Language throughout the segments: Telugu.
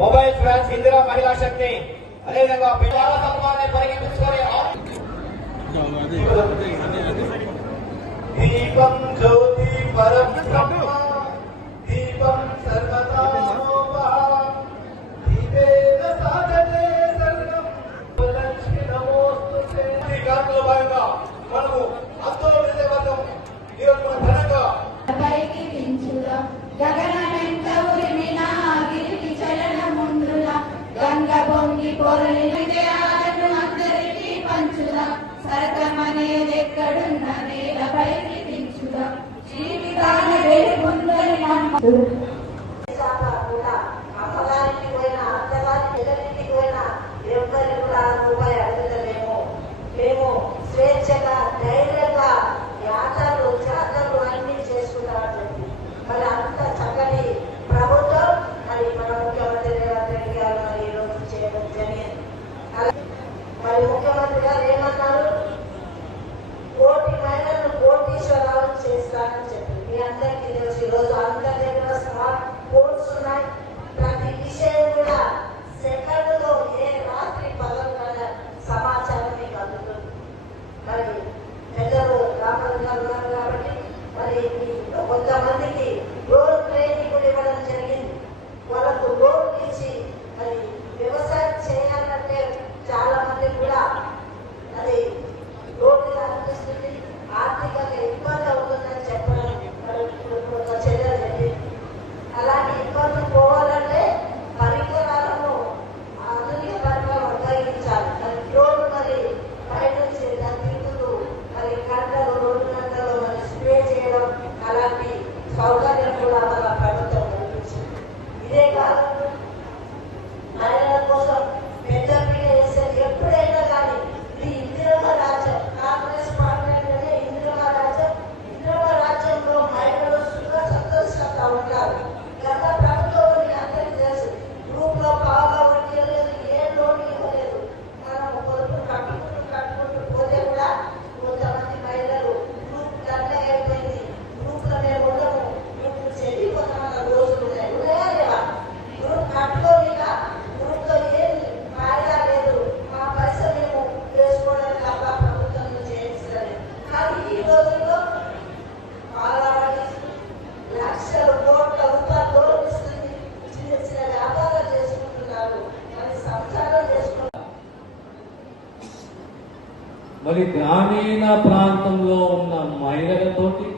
మొబైల్ ఫ్రాన్స్ ఇందిరా మహిళా శక్తి అదేవిధంగా తత్వాన్ని పరిగణించుకొని దీపం జ్యోతి పరబ్రహ్మ దీపం సర్వదా దీపేన సాధనే సర్వం లక్ష్మి నమోస్తుతే. ఈ కార్యక్రమంలో భాగంగా మనము అంతోదయ వర్గం ఈరోజు మన ఘనంగా పైకి దించుదా గగనమెంత ఉరిమినా గిరికి చలనముందులా గంగ పొంగి పొరలి విజయాలను అందరికీ పంచుదా సరకమనేది ఎక్కడున్న నేల పైకి దించుదా జీవితాల వెలుగుందని అమ్మగారికి పోయినా అత్తగారికి ఎదురింటికి పోయినా ఎవరికి కూడా రూపాయి అడుగుతలేము. మేము స్వేచ్ఛగా ధైర్యంగా యాత్రలు జాతరలు అన్ని చేసుకుంటామని చెప్పి మరి అంత చక్కటి ప్రభుత్వం మరి మన ముఖ్యమంత్రి రేవంత్ రెడ్డి గారు మరి ఈరోజు చేయడం జరిగింది. మరి ముఖ్యమంత్రి గారు ఏమన్నారు, కోటి మహిళలను కోటీశ్వరాలు చేస్తానని చెప్పి మీ అందరికీ తెలుసు. ఈరోజు అందరి దగ్గర స్మార్ట్ ఫోన్స్ ఉన్నాయి. ప్రతి విషయం కూడా సెకండ్లో ఏ రాత్రి పగలగల సమాచారం మీకు అందుతుంది. మరి పెద్దలు రామరాజు గారు ఉన్నారు కాబట్టి మరి కొంతమందికి లోన్ ట్రైనింగ్ కూడా ఇవ్వడం జరిగింది. వాళ్ళకు లోన్ ఇచ్చి మరి వ్యవసాయం చేయాలంటే చాలా మంది కూడా అది లోటుగా అనిపిస్తుంది, ఆర్థికంగా ఇబ్బంది అవుతుందని చెప్పడం మరి కొంత చర్యలు చెప్పింది. అలాంటి ఇబ్బందులు పోవాలంటే పరికరాలను ఆధునిక పరికరాలు ఉపయోగించాలి. మరి డ్రోన్ మరి బయట నుంచి తిరుగుతూ మరి గంటలు 2 గంటలు మరి స్ప్రే చేయడం అలాంటి సౌకర్యం కూడా మన ప్రభుత్వం కల్పించింది. ఇదే కాదు మహిళల కోసం పెద్ద పీట వేసేది ఎప్పుడైనా కానీ ఇది ఇందిరమ్మ రాజ్యం. కాంగ్రెస్ పార్టీ అంటేనే ఇందిరమ్మ రాజ్యం. ఇందిరమ్మ రాజ్యంలో మహిళలు సుఖ సంతోషంగా ఉంటారు. గత ప్రభుత్వం అందరికీ తెలుసు, గ్రూప్ లో బాగా ఉండలేదు, ఏ లోన్ ఇవ్వలేదు. మనం పొదుపు కట్టుకుంటూ పోతే కూడా కొంతమంది మహిళలు గ్రూప్ గంట అయిపోయింది, గ్రూప్ లో మేము ఉండము, గ్రూప్ చెల్లిపోతున్న రోజులు ఉన్నాయా లేవా? గ్రూప్ కట్టుకోలేక గ్రూప్ లో ఏం ఫాయిదా లేదు, మా పైసలు మేము వేసుకోవడానికి తప్ప ప్రభుత్వం నుంచి చేయించలేదు. కానీ ఈ రోజుల్లో పాలవాడి లక్షల కోట్ల రూపాయలు లోన్ ఇస్తుంది, చిన్న చిన్న వ్యాపారాలు చేసుకుంటున్నారు, మరి సంసారం చేసుకుంటున్నారు. మరి గ్రామీణ ప్రాంతంలో ఉన్న మహిళలతోటి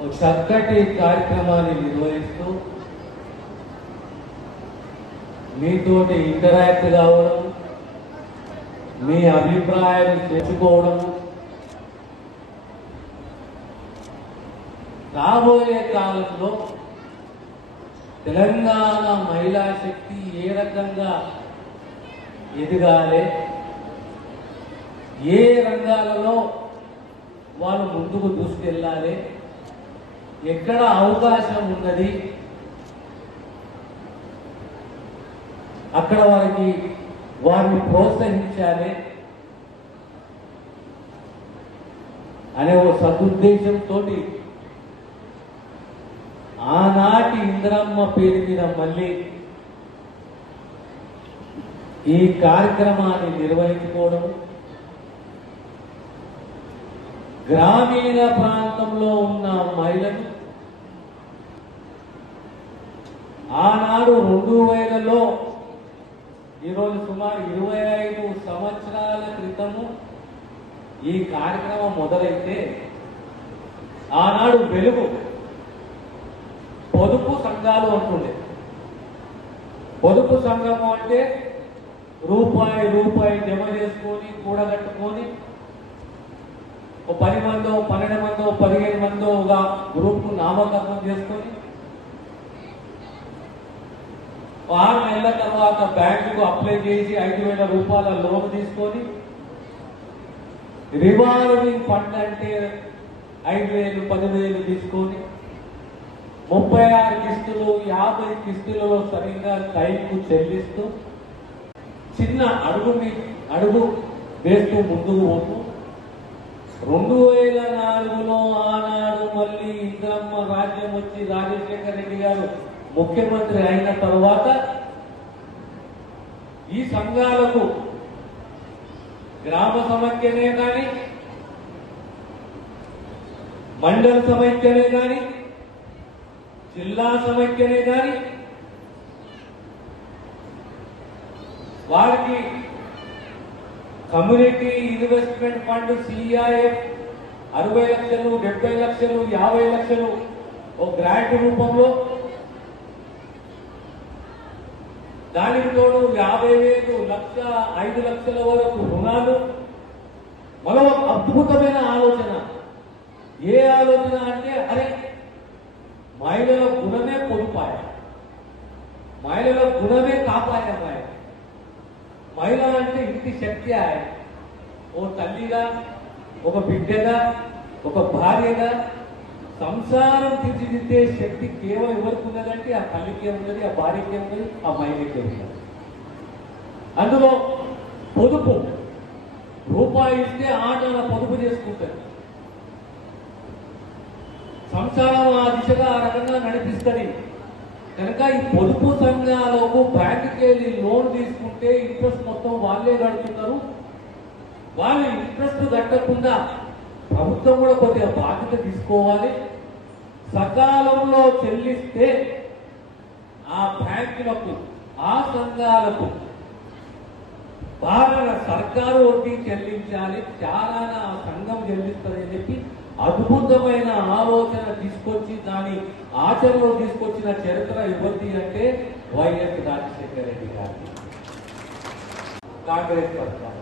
ఒక చక్కటి కార్యక్రమాన్ని నిర్వహిస్తూ మీతోటి ఇంటరాక్ట్ కావడం, మీ అభిప్రాయాలు తెచ్చుకోవడం, రాబోయే కాలంలో తెలంగాణ మహిళా శక్తి ఏ రకంగా ఎదగాలి, ఏ రంగాలలో వాళ్ళు ముందుకు దూసుకెళ్ళాలి, ఎక్కడ అవకాశం ఉన్నది అక్కడ వారిని ప్రోత్సహించాలి అనే ఓ సదుద్దేశంతో ఆనాటి ఇందిరమ్మ పేరు మీద మళ్ళీ ఈ కార్యక్రమాన్ని నిర్వహించుకోవడం, గ్రామీణ ప్రాంతంలో ఉన్న మహిళలు ఆనాడు 2000లో ఈరోజు సుమారు 25 సంవత్సరాల క్రితము ఈ కార్యక్రమం మొదలైతే ఆనాడు వెలుగు పొదుపు సంఘాలు అంటుండే. పొదుపు సంఘము అంటే రూపాయి జమ చేసుకొని కూడగట్టుకొని 10 మందో 12 మందో 15 మందో ఒక గ్రూప్ నామకరణం చేసుకొని 6 నెలల తర్వాత బ్యాంకుకు అప్లై చేసి 5,000 రూపాయల లోన్ తీసుకొని రివాల్వింగ్ ఫండ్ అంటే 5,000 10,000 తీసుకొని 36 కిస్తులు 50 కిస్తులలో సరిగ్గా టైంకు చెల్లిస్తూ చిన్న అడుగు వేస్తూ ముందుకు పోతూ 2004లో ఆనాడు మళ్ళీ ఇందిరమ్మ రాజ్యం వచ్చి రాజశేఖర రెడ్డి గారు ముఖ్యమంత్రి అయిన తర్వాత ఈ సంఘాలకు గ్రామ సమైక్యనే కానీ మండల సమైక్యనే కానీ జిల్లా సమైక్యనే కానీ వారికి కమ్యూనిటీ ఇన్వెస్ట్మెంట్ ఫండ్ సిఐఎఫ్ 60 లక్షలు 70 లక్షలు 50 లక్షలు ఒక గ్రాంట్ రూపంలో, దానికి తోడు 50,000 లక్ష 5 లక్షల వరకు రుణాలు. మరో అద్భుతమైన ఆలోచన. ఏ ఆలోచన అంటే అరే మహిళల గుణమే పొదుపాయ, మహిళల గుణమే కాపాయమాయ, మహిళ అంటే ఇంటి శక్తి ఆయన. ఓ తల్లిగా, ఒక బిడ్డగా, ఒక భార్యగా సంసారం తీర్చిదిద్దే శక్తి కేవలం ఎవరికి ఉన్నదంటే ఆ తల్లికే ఉన్నది, ఆ భార్యకే ఉన్నది, ఆ మహిళకే ఉన్నది. అందులో పొదుపు రూపాయి ఇస్తే ఆటన పొదుపు చేసుకుంటారు. సంసారం ఆ దిశగా ఆ రకంగా నడిపిస్తుంది. కనుక ఈ పొదుపు సంఘాలకు బ్యాంకుకి వెళ్ళి లోన్ తీసుకుంటే ఇంట్రెస్ట్ మొత్తం వాళ్ళే కడుతున్నారు. వాళ్ళు ఇంట్రెస్ట్ కట్టకుండా ప్రభుత్వం కూడా కొద్దిగా బాధ్యత తీసుకోవాలి. సకాలంలో చెల్లిస్తే ఆ బ్యాంకులకు ఆ సంఘాలకు బాగా సర్కారు వడ్డీ చెల్లించాలి, చాలా ఆ సంఘం చెల్లిస్తుందని చెప్పి అద్భుతమైన ఆలోచన తీసుకొచ్చి దాని ఆచరణలో తీసుకొచ్చిన చరిత్ర ఎవరిది అంటే వైఎస్ రాజశేఖర రెడ్డి గారి కాంగ్రెస్ సర్కార్.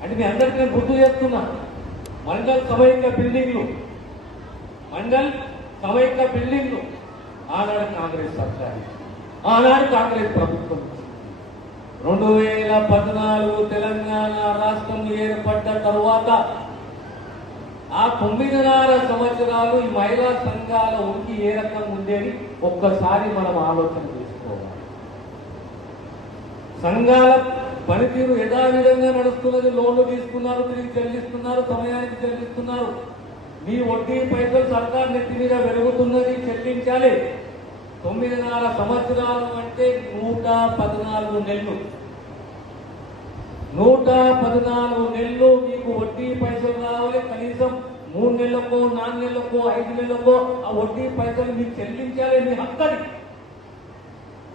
అంటే మీ అందరికీ నేను గుర్తు చేస్తున్నా, మండల్ సమైక్య బిల్డింగ్లు ఆనాడు కాంగ్రెస్ సర్కార్, ఆనాడు కాంగ్రెస్ ప్రభుత్వం. 2014 తెలంగాణ రాష్ట్రం ఏర్పడ్డ తరువాత ఆ 9.5 సంవత్సరాలు ఈ మహిళా సంఘాల ఉనికి ఏ రకంగా ఉండేది ఒక్కసారి మనం ఆలోచన చేసుకోవాలి. సంఘాల పనితీరు యథావిధంగా నడుస్తున్నది. లోన్లు తీసుకున్నారు, తిరిగి చెల్లిస్తున్నారు, సమయానికి చెల్లిస్తున్నారు. మీ వడ్డీ పైసలు సర్కార్ నెత్తి మీద పెరుగుతున్నది, చెల్లించాలి. 9.5 సంవత్సరాలు అంటే 114 నెలలు. 114 నెలలు మీకు వడ్డీ పైసలు రావాలి. కనీసం 3 నెలలకో 4 నెలలకో 5 నెలలకో ఆ వడ్డీ పైసలు మీకు చెల్లించాలి, మీ హక్కని.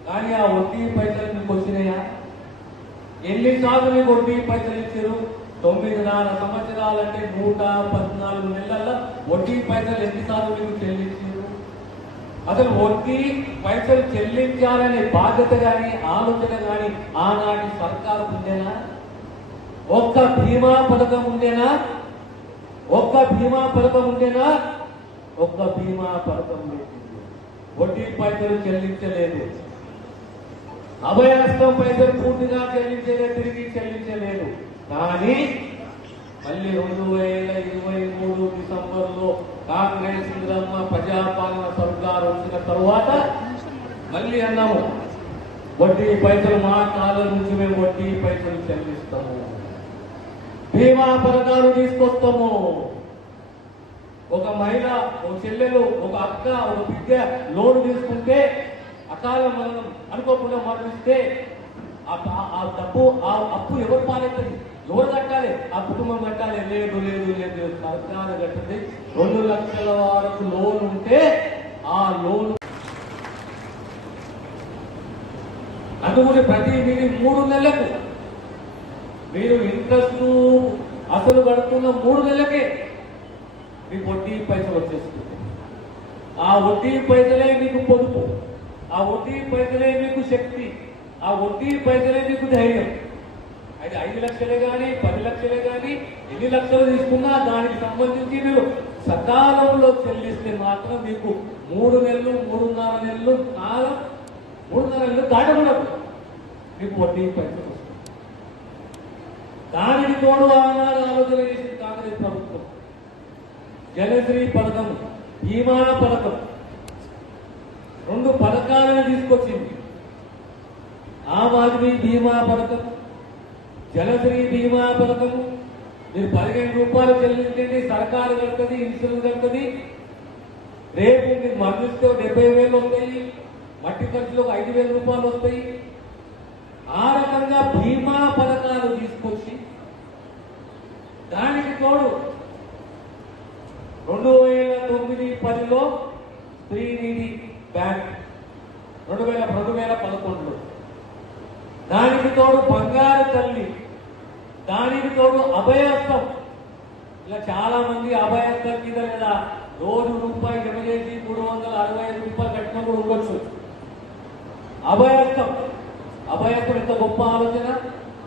కానీ ఆ వడ్డీ పైసలు మీకు వచ్చినాయా? ఎన్నిసార్లు మీకు వడ్డీ పైసలు ఇచ్చారు? 9.5 సంవత్సరాలంటే 114 నెలల వడ్డీ పైసలు ఎన్నిసార్లు మీకు చెల్లించారు? అసలు వడ్డీ పైసలు చెల్లించాలనే బాధ్యత కానీ ఆలోచన కానీ ఆనాటి సర్కారు ఉండేనా? ఒక్క బీమా పథకం ఉండేనా? ఒక్క బీమా పథకం లేదు. వడ్డీ పైసలు చెల్లించలేదు. అభయహస్తం పైసలు పూర్తిగా చెల్లించలేదు, తిరిగి చెల్లించలేదు. కానీ మళ్ళీ 2023 డిసెంబర్లో కాంగ్రెస్ ఇందిరమ్మ ప్రజాపాలన సర్కారు వచ్చిన తరువాత మళ్ళీ అన్నాము, వడ్డీ పైసలు మా కాలం నుంచి మేము వడ్డీ పైసలు చెల్లిస్తాము, బీమా పథకాలు తీసుకొస్తాము. ఒక మహిళ, ఒక చెల్లెలు, ఒక అక్క, ఒక బిడ్డ లోన్ తీసుకుంటే అకాల మరణం అనుకోకుండా మరణిస్తే ఆ డబ్బు ఆ అప్పు ఎవరు పాలవుతుంది? ఎవరు కట్టాలి? ఆ కుటుంబం కట్టాలి. లేదు లేదు లేదు సర్కారు కట్టింది. 2 లక్షల వరకు లోన్ ఉంటే ఆ లోన్ అందుకని ప్రతి మీరు 3 నెలలకు మీరు ఇంట్రెస్ట్ అసలు కడుతున్న 3 నెలలకే మీకు వడ్డీ పైసలు వచ్చేస్తుంది. ఆ వడ్డీ పైసలే మీకు పొదుపు, ఆ వడ్డీ పైసలే మీకు శక్తి, ఆ వడ్డీ పైసలే మీకు ధైర్యం. అయితే 5 లక్షలే కానీ 10 లక్షలే కానీ ఎన్ని లక్షలు తీసుకున్నా దానికి సంబంధించి మీరు సకాలంలో చెల్లిస్తే మాత్రం మీకు 3 నెలలు 3.5 నెలలు 3.5 నెలలు దాటకూడదు మీకు వడ్డీ పైసలు వస్తుంది. దానికి తోడు ఆనాడు ఆలోచన చేసింది కాంగ్రెస్ ప్రభుత్వం. జనశ్రీ పథకం, బీమా పథకం 2 పథకాలను తీసుకొచ్చింది. ఆమ్ ఆద్మీ బీమా పథకం, జనశ్రీ బీమా పథకం. మీరు 15 రూపాయలు చెల్లించండి, సర్కారు కడుతుంది, ఇన్సూరెన్స్ కడుతుంది. రేపు మీరు మరణిస్తే 70,000 వస్తాయి, మట్టి ఖర్చులకు 5,000 రూపాయలు వస్తాయి. ఆ రకంగా బీమా పథకాలు తీసుకొచ్చి దానికి తోడు 2009-10లో శ్రీనిధి బ్యాంక్ 2011లో దానికి తోడు బంగారు తల్లి, దానికి తోడు అభయహస్తం. ఇలా చాలా మంది అభయహస్తం మీద లేదా రోజు రూపాయి జమ చేసి 365 రూపాయలు కట్టిన కూడా ఉండొచ్చు. అభయహస్తం ఎంత గొప్ప ఆలోచన.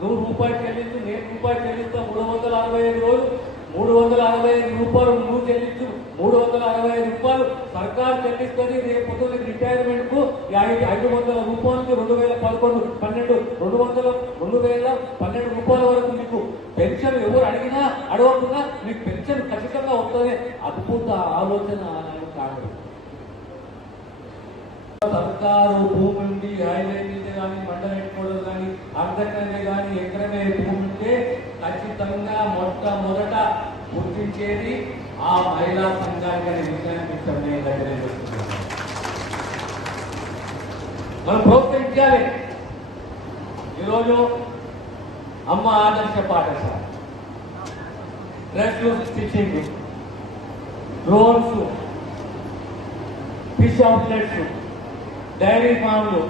100 రూపాయలు చెల్లించు, నేను రూపాయలు చెల్లిస్తా, 365 రోజులు 365 రూపాయలు నువ్వు చెల్లించు, 365 రూపాయలు సర్కారు చెల్లిస్తుంది. రేపు రిటైర్మెంట్ కు 500 రూపాయలకి 2011, 12, 2012 రూపాయల వరకు మీకు పెన్షన్ ఎవరు అడిగినా అడగకుండా మీకు పెన్షన్ ఖచ్చితంగా వస్తుంది. అద్భుత ఆలోచన కాంగ్రెస్ సర్కారు భూమి ఉండి హైవే మీద కానీ మండల హెడ్ క్వార్టర్ కానీ అర్ధకమే కానీ ఎకరమే భూమి ఉంటే ఖచ్చితంగా మొట్టమొదట గుర్తించేది ఆ మహిళా సంఘానికి అనే విషయాన్ని దగ్గర మనం ప్రోత్సహించాలి. ఈరోజు Amma Adarsha Pathashala, dress stitching, drones, fish outlets, dairy ఫామ్లు.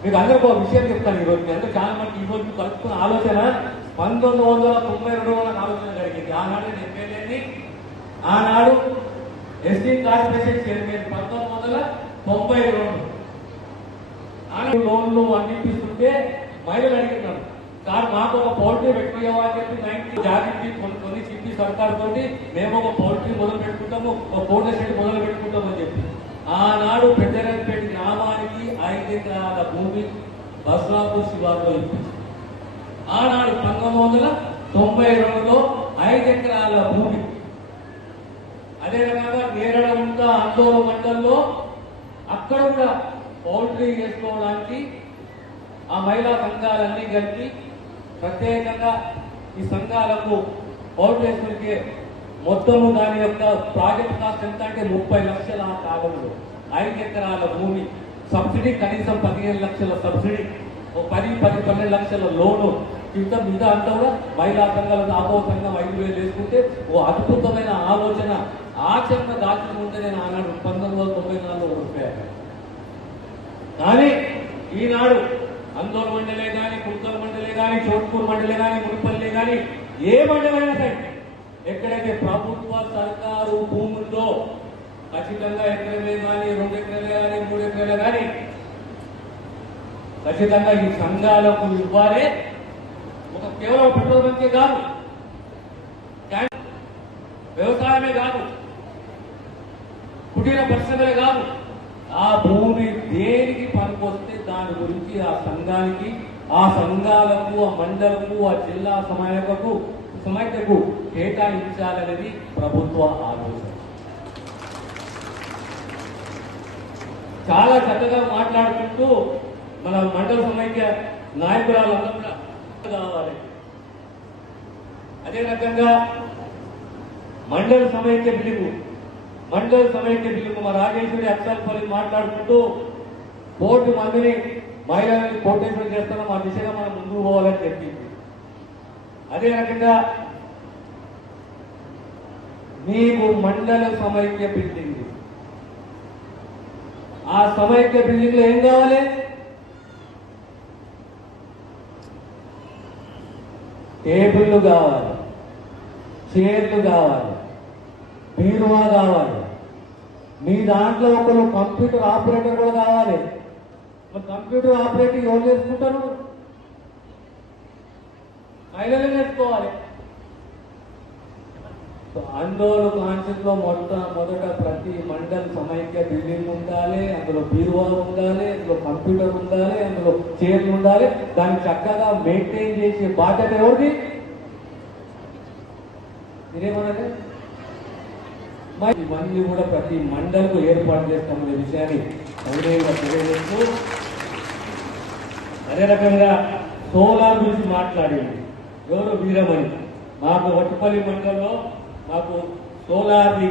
మీకు అందరికీ ఒక విషయం చెప్తాను. ఈరోజు మీ అందరూ చాలా మంది ఈరోజు కలుపుకున్న ఆలోచన 1992 ఆలోచన జరిగింది. ఆనాడు నేను ఎమ్మెల్యేని, ఆనాడు ఎస్టీ కార్పొరేషన్ చైర్మన్ 1992. ఆనాడు లోన్లు అన్ని ఇస్తుంటే మహిళలు అడిగినారు, సార్ మాకు ఒక పౌల్ట్రీ పెట్టుకోవా అని చెప్పి 90 జాగ్రత్త కొన్ని చెప్పి సర్కార్ తోటి మేము ఒక పౌల్ట్రీ మొదలు పెట్టుకుంటాము, ఒక కోట్ల షెడ్ మొదలు పెట్టుకుంటాము అని చెప్పి ఆనాడు పెద్దరంపేట గ్రామానికి 5 ఎకరాల భూమి బస్లాపూర్ శివార్లో ఇప్పించింది. ఆనాడు 1992లో 5 ఎకరాల భూమి. అదే రకంగా నేరడగుంట ఆందోళన మండలంలో అక్కడ కూడా పౌల్ట్రీ చేసుకోవడానికి ఆ మహిళా సంఘాలన్నీ కలిపి ప్రత్యేకంగా ఈ సంఘాలకు పౌల్ట్రీ వేసుకునే మొత్తము దాని యొక్క ప్రాజెక్ట్ కాస్ట్ ఎంత అంటే 30 లక్షల కాలంలో 5 ఎకరాల భూమి సబ్సిడీ, కనీసం 15 లక్షల సబ్సిడీ, 10-12 లక్షల లోను ఇంత మీద అంతా కూడా మహిళా సంఘాలకు ఆపో సంఘం 5,000 వేసుకుంటే ఓ అద్భుతమైన ఆలోచన ఆచరణ దాచిన ఉంటే నేను ఆనాడు 1994లో రూపాయలు. కానీ ఈనాడు అందోళ మండలే కానీ, కుల్కల్ మండలే కానీ, చోట్పూర్ మండలే కానీ, మున్పల్లి కానీ ఏ మండలైనా సరే ఎక్కడైతే ప్రభుత్వ సర్కారు భూముల్లో ఖచ్చితంగా ఎకరమే కానీ 2 ఎకరాలే కానీ 3 ఎకరాలే కానీ ఖచ్చితంగా ఈ సంఘాలకు ఇవ్వాలి. ఒక కేవలం పెట్రోల్ బంకే కాదు, వ్యవసాయమే కాదు, కుటీర పరిశ్రమలే కాదు, ఆ భూమి దేనికి పనికొస్తే దాని గురించి ఆ సంఘానికి, ఆ సంఘాలకు, ఆ మండలకు, ఆ జిల్లా సమైక్యకు కేటాయించాలనేది ప్రభుత్వ ఆలోచన. చాలా చక్కగా మాట్లాడుకుంటూ మన మండల సమైక్య నాయకురాలందరూ కూడా కావాలి. అదే రకంగా మండల సమైక్య బిల్లుకు మా రాజేశ్వరి అక్షరపల్లి మాట్లాడుకుంటూ 1,00,00,000 మందిని మహిళలని కోటేశ్వరం చేస్తున్నాం, ఆ దిశగా మనం ముందుకు పోవాలని చెప్పింది. అదే రకంగా మీకు మండల సమైక్య బిల్డింగ్, ఆ సమైక్య బిల్డింగ్ లో ఏం కావాలి? టేబుల్లు కావాలి, చైర్లు కావాలి, బీరువా కావాలి. మీ దాంట్లో ఒకరు కంప్యూటర్ ఆపరేటర్ కూడా కావాలి. మరి కంప్యూటర్ ఆపరేటర్ ఎవరు చేసుకుంటారు? మహిళలే నేర్చుకోవాలి. ఆందోళన కాన్సెప్ట్ లో మొదట ప్రతి మండల సమైక్య బిల్డింగ్ ఉండాలి, అందులో బీరువా ఉండాలి, అందులో కంప్యూటర్ ఉండాలి, అందులో చైర్లు ఉండాలి. దాన్ని చక్కగా మెయింటైన్ చేసే బాధ్యత ఎవరిది? మీరేమన్నారే? ఇవన్నీ కూడా ప్రతి మండలకు ఏర్పాటు చేస్తామనే విషయాన్ని తెలియజేస్తూ, అదే రకంగా సోలార్ గురించి మాట్లాడింది ఎవరు? వీరమణి. మాకు వట్టుపల్లి మండలంలో మాకు సోలార్ది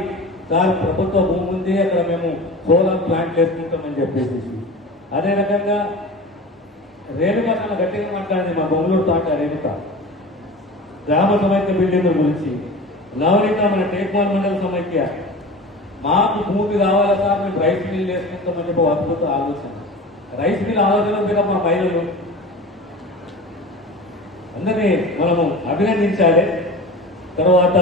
చాలా ప్రభుత్వ భూమి ఉంది, అక్కడ మేము సోలార్ ప్లాంట్ వేసుకుంటామని చెప్పేసి. అదే రకంగా రేణుక చాలా గట్టిగా మాట్లాడింది, మా బొంగళూరు తాట రేణుక గ్రామ సమైక్య బిల్డింగ్ గురించి. నవనీత మన టేక్మాల్ మండల సమైక్య, మాకు భూమి కావాలా సార్, మేము రైస్ మిల్ వేసుకుంటామని చెప్పి అద్భుత ఆలోచన. రైస్ మిల్ ఆలోచన మీద మా మహిళలు అందరినీ మనము అభినందించాలి. తర్వాత